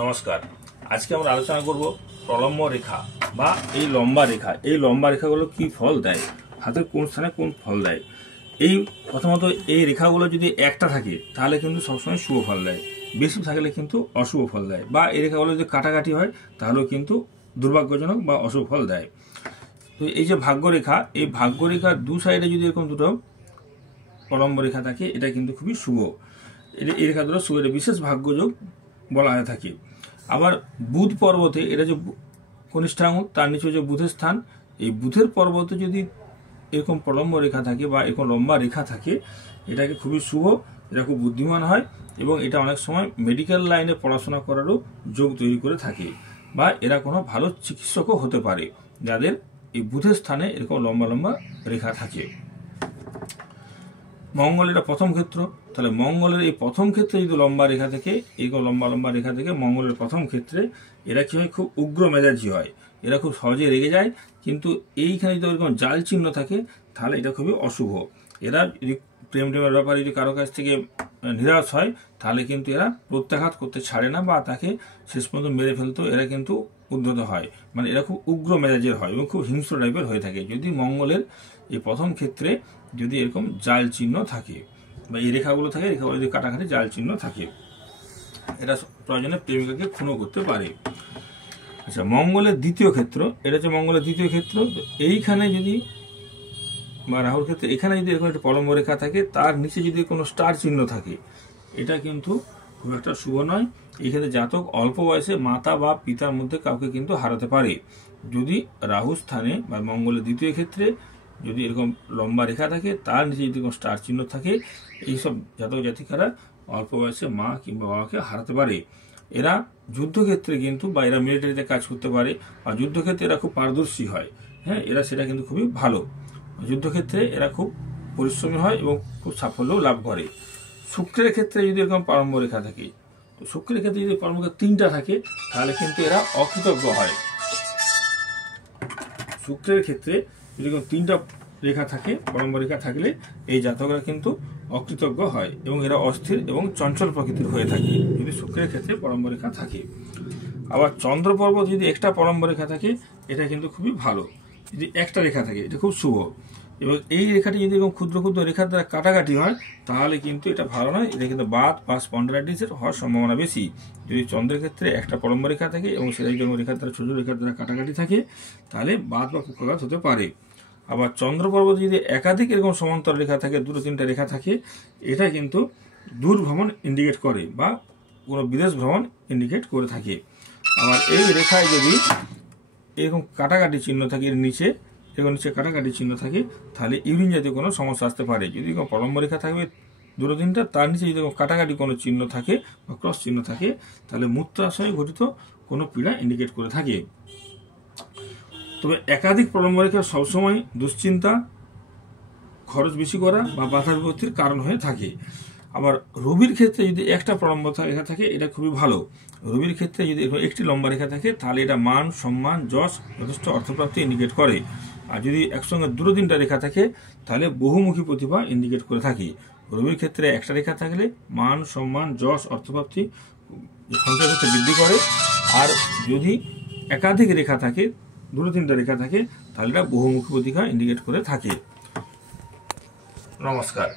নমস্কার। আজকে আমরা আলোচনা করব প্রলম্ব রেখা বা এই লম্বা রেখাগুলো কি ফল দেয়, হাতের কোন স্থানে কোন ফল দেয়। এই প্রথমত এই রেখাগুলো যদি একটা থাকে তাহলে কিন্তু সবসময় শুভ ফল দেয়, বেশি থাকলে কিন্তু অশুভ ফল দেয়, বা এই রেখাগুলো যদি কাটাকাটি হয় তাহলেও কিন্তু দুর্ভাগ্যজনক বা অশুভ ফল দেয়। তো এই যে ভাগ্যরেখা, এই ভাগ্যরেখার দু সাইডে যদি এরকম দুটো প্রলম্ব রেখা থাকে এটা কিন্তু খুবই শুভ। এই রেখা দুটো শুভ, এটা বিশেষ ভাগ্যযোগ বলা হয়ে থাকে। আবার বুধ পর্বতে, এটা যে কনিষ্ঠাঙ্গ তার নিচে যে বুধের স্থান, এই বুধের পর্বতে যদি এরকম প্রলম্ব রেখা থাকে বা এরকম লম্বা রেখা থাকে এটাকে খুবই শুভ, এটা খুব বুদ্ধিমান হয় এবং এটা অনেক সময় মেডিকেল লাইনে পড়াশোনা করারও যোগ তৈরি করে থাকে, বা এরা কোনো ভালো চিকিৎসকও হতে পারে যাদের এই বুধের স্থানে এরকম লম্বা লম্বা রেখা থাকে। মঙ্গল এটা প্রথম ক্ষেত্র, তাহলে মঙ্গলের এই প্রথম ক্ষেত্রে যদি লম্বা রেখা থেকে এরকম লম্বা লম্বা রেখা থেকে মঙ্গলের প্রথম ক্ষেত্রে এরা কি হয়, খুব উগ্র মেজাজি হয়, এরা খুব সহজে রেগে যায়। কিন্তু এইখানে যদি এরকম জাল চিহ্ন থাকে তাহলে এটা খুবই অশুভ। এরা যদি প্রেমের ব্যাপারে যদি কারো কাছ থেকে নিরাশ হয় তাহলে কিন্তু এরা প্রত্যাঘাত করতে ছাড়ে না, বা তাকে শেষ পর্যন্ত মেরে ফেলতেও এরা কিন্তু উদ্যত হয়। মানে এরা খুব উগ্র মেজাজের হয় এবং খুব হিংস্র টাইপের হয়ে থাকে যদি মঙ্গলের এই প্রথম ক্ষেত্রে যদি এরকম জাল চিহ্ন থাকে বা এই রেখাগুলো থাকে, রেখাগুলো যদি কাটাকাটি জাল চিহ্ন থাকে, এটা প্রয়োজনে প্রেমিকাকে খুনও করতে পারে। আচ্ছা, মঙ্গলের দ্বিতীয় ক্ষেত্র, এটা হচ্ছে মঙ্গলের দ্বিতীয় ক্ষেত্র। এইখানে যদি বা রাহুর ক্ষেত্রে এখানে যদি এরকম একটা প্রলম্ব রেখা থাকে, তার নিচে যদি কোনো স্টার চিহ্ন থাকে, এটা কিন্তু খুব একটা শুভ নয়। এই ক্ষেত্রে জাতক অল্প বয়সে মাতা বা পিতার মধ্যে কাউকে কিন্তু হারাতে পারে। যদি রাহু স্থানে বা মঙ্গলের দ্বিতীয় ক্ষেত্রে যদি এরকম লম্বা রেখা থাকে, তার নিচে যদি কোনো স্টার চিহ্ন থাকে, এইসব জাতক জাতিকারা অল্প বয়সে মা কিংবা বাবাকে হারাতে পারে। এরা যুদ্ধক্ষেত্রে কিন্তু, বা এরা মিলিটারিতে কাজ করতে পারে, বা যুদ্ধক্ষেত্রে এরা খুব পারদর্শী হয়। হ্যাঁ, এরা সেটা কিন্তু খুবই ভালো। যুদ্ধক্ষেত্রে এরা খুব পরিশ্রমী হয় এবং খুব সাফল্যও লাভ করে। শুক্রের ক্ষেত্রে যদি এরকম প্রলম্ব রেখা থাকে, তো শুক্রের ক্ষেত্রে যদি প্রলম্ব রেখা 3টা থাকে তাহলে কিন্তু এরা অকৃতজ্ঞ হয়। শুক্রের ক্ষেত্রে যদি এরকম 3টা রেখা থাকে, প্রলম্ব রেখা থাকলে এই জাতকরা কিন্তু অকৃতজ্ঞ হয় এবং এরা অস্থির এবং চঞ্চল প্রকৃতির হয়ে থাকে যদি শুক্রের ক্ষেত্রে প্রলম্ব রেখা থাকে। আবার চন্দ্র পর্বত যদি একটা প্রলম্ব রেখা থাকে এটা কিন্তু খুবই ভালো। যদি একটা রেখা থাকে এটা খুব শুভ, এবং এই রেখাটি যদি এরকম ক্ষুদ্র ক্ষুদ্র রেখার দ্বারা কাটাকাটি হয় তাহলে কিন্তু এটা ভালো নয়, এটা কিন্তু বাত বা স্পন্ডাইটিসের হওয়ার সম্ভাবনা বেশি। যদি চন্দ্রের ক্ষেত্রে একটা প্রলম্ব রেখা থাকে এবং সেটা যদি রেখার দ্বারা ছোট রেখার দ্বারা কাটাকাটি থাকে তাহলে বাত বা পক্ষাঘাত হতে পারে। আবার চন্দ্র পর্বত যদি একাধিক এরকম সমান্তর রেখা থাকে, 2-3টা রেখা থাকে, এটা কিন্তু দূর ভ্রমণ ইন্ডিকেট করে বা কোনো বিদেশ ভ্রমণ ইন্ডিকেট করে থাকে। আবার এই রেখায় যদি এরকম কাটাকাটি চিহ্ন থাকে, এর নিচে এরকম নিচে কাটাকাটি চিহ্ন থাকে, তাহলে ইউরিন জাতীয় কোনো সমস্যা আসতে পারে। যদি কোনো প্রলম্ব রেখা থাকবে 2-3টা, তার নিচে যদি কাটাকাটি কোনো চিহ্ন থাকে বা ক্রস চিহ্ন থাকে তাহলে মূত্রাশয়ে ঘটিত কোনো পীড়া ইন্ডিকেট করে থাকে। তবে একাধিক প্রলম্ব রেখা সবসময় দুশ্চিন্তা, খরচ বেশি করা বা বাধা বিপত্তির কারণ হয়ে থাকে। আবার রবির ক্ষেত্রে যদি একটা প্রলম্ব রেখা থাকে এটা খুবই ভালো। রবির ক্ষেত্রে যদি একটি লম্বা রেখা থাকে তাহলে এটা মান, সম্মান, যশ, যথেষ্ট অর্থপ্রাপ্তি ইন্ডিকেট করে। আর যদি একসঙ্গে 2-3টা রেখা থাকে তাহলে বহুমুখী প্রতিভা ইন্ডিকেট করে থাকে। রবির ক্ষেত্রে একটা রেখা থাকলে মান, সম্মান, যশ, অর্থপ্রাপ্তি সংখ্যার ক্ষেত্রে বৃদ্ধি করে। আর যদি একাধিক রেখা থাকে, 2-3টা রেখা থাকে, তাহলে এটা বহুমুখী প্রতিভা ইন্ডিকেট করে থাকে। নমস্কার।